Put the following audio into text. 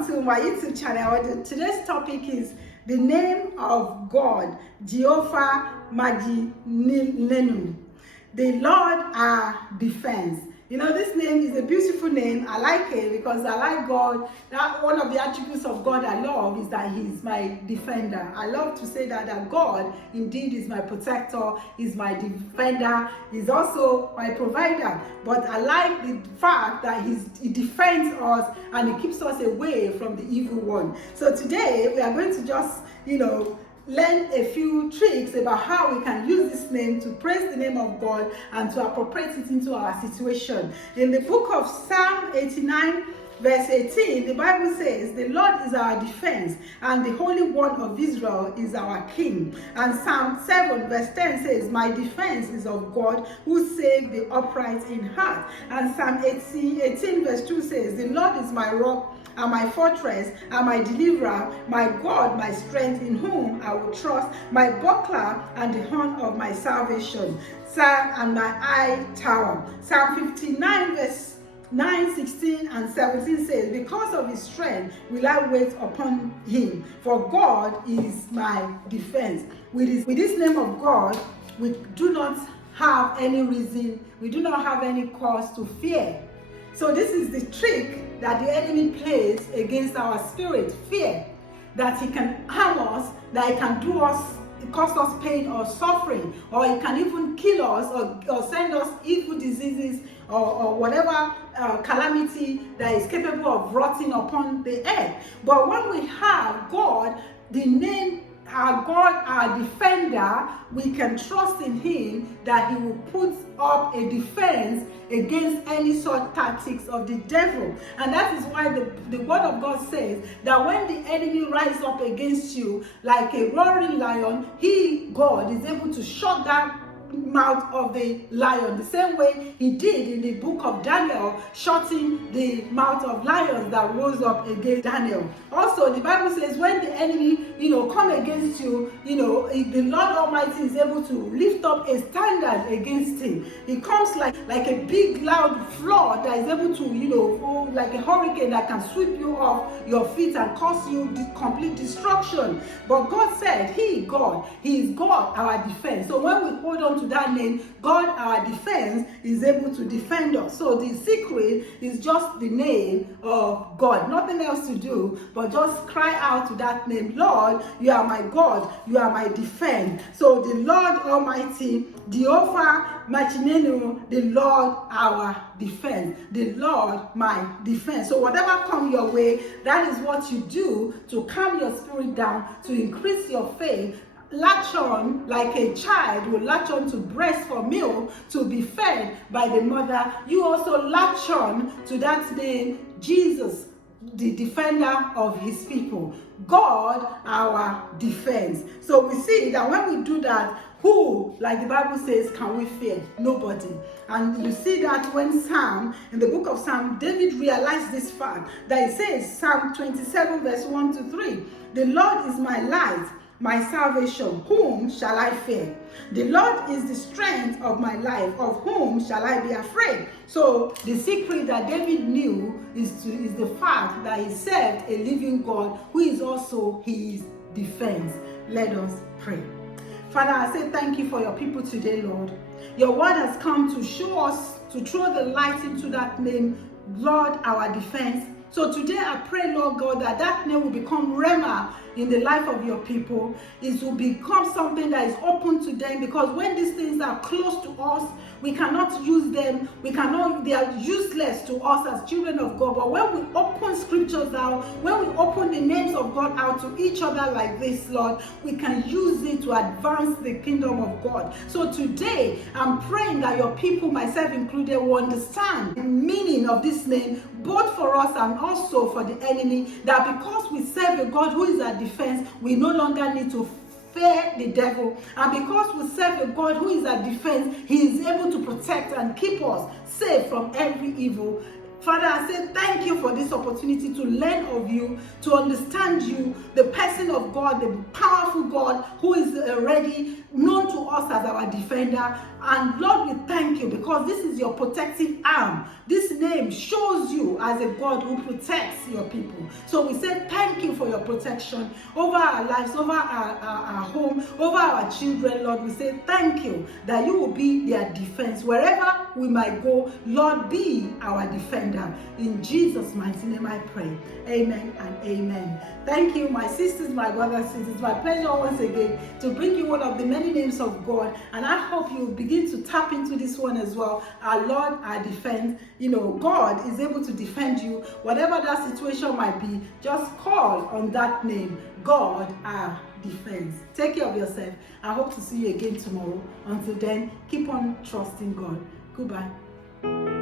welcome to my YouTube channel. Today's topic is the name of God, Jehovah Majinenu, the Lord our defense. You know, this name is a beautiful name. I like it because I like God. That one of the attributes of God I love is that He's my defender. I love to say that God indeed is my protector, is my defender, is also my provider. But I like the fact that He defends us and He keeps us away from the evil one. So today we are going to just, learn a few tricks about how we can use this name to praise the name of God and to appropriate it into our situation. In the book of Psalm 89, verse 18, the Bible says, "The Lord is our defense, and the Holy One of Israel is our King." And Psalm 7, verse 10 says, "My defense is of God, who saved the upright in heart." And Psalm 18, verse 2 says, "The Lord is my rock and my fortress and my deliverer, my God, my strength, in whom I will trust, my buckler and the horn of my salvation, Psalm and my high tower." Psalm 59, verse 9, 16 and 17 says, "Because of His strength will I wait upon Him, for God is my defense." With this name of God, we do not have any reason, we do not have any cause to fear. So this is the trick that the enemy plays against our spirit, fear, that he can harm us, that he can do us, cause us pain or suffering, or he can even kill us or send us evil diseases or whatever calamity that is capable of rotting upon the earth. But when we have God, the name our God, our defender, we can trust in Him that He will put up a defense against any such tactics of the devil. And that is why the word of God says that when the enemy rises up against you like a roaring lion, He, God, is able to shut down mouth of the lion, the same way He did in the book of Daniel, shutting the mouth of lions that rose up against Daniel. Also, the Bible says when the enemy, come against you, the Lord Almighty is able to lift up a standard against him. It comes like a big loud flood that is able to, like a hurricane that can sweep you off your feet and cause you complete destruction. But God said, He is God, our defense. So when we hold on to that name, God, our defense, is able to defend us. So the secret is just the name of God. Nothing else to do but just cry out to that name. Lord, you are my God, you are my defense. So the Lord Almighty, Jehovah Majinenu, the Lord our defense, the Lord my defense. So whatever comes your way, that is what you do to calm your spirit down, to increase your faith. Latch on like a child will latch on to breast for milk to be fed by the mother. You also latch on to that name, Jesus, the defender of His people, God our defense. So we see that when we do that, who, like the Bible says, can we fear? Nobody. And you see that when in the book of Psalm, David realized this fact, that it says, Psalm 27 verse 1 to 3, "The Lord is my light, my salvation, whom shall I fear? The Lord is the strength of my life, of whom shall I be afraid?" So the secret that David knew is the fact that he served a living God who is also his defense. Let us pray. Father, I say thank you for your people today, Lord. Your word has come to show us, to throw the light into that name, Lord, our defense. So today I pray, Lord God, that name will become rhema in the life of your people. It will become something that is open to them, because when these things are close to us, we cannot use them. They are useless to us as children of God. But when we open scriptures out, when we open the names of God out to each other like this, Lord, we can use it to advance the kingdom of God. So today, I'm praying that your people, myself included, will understand the meaning of this name, both for us and also for the enemy, that because we serve a God who is our defense, we no longer need to fear the devil. And because we serve a God who is our defense, He is able to protect and keep us safe from every evil. Father, I say thank you for this opportunity to learn of you, to understand you, the person of God, the powerful God who is already known to us as our defender. And Lord, we thank you because this is your protective arm. This name shows you as a God who protects your people. So we say thank you for your protection over our lives, over our home, over our children. Lord, we say thank you that you will be their defense. Wherever we might go, Lord, be our defender. In Jesus' mighty name I pray. Amen and amen. Thank you, my sisters, my brothers, it's my pleasure once again to bring you one of the many names of God, and I hope you begin to tap into this one as well. Our Lord, our defense. You know, God is able to defend you, whatever that situation might be. Just call on that name, God, our defense. Take care of yourself. I hope to see you again tomorrow. Until then, keep on trusting God. Goodbye.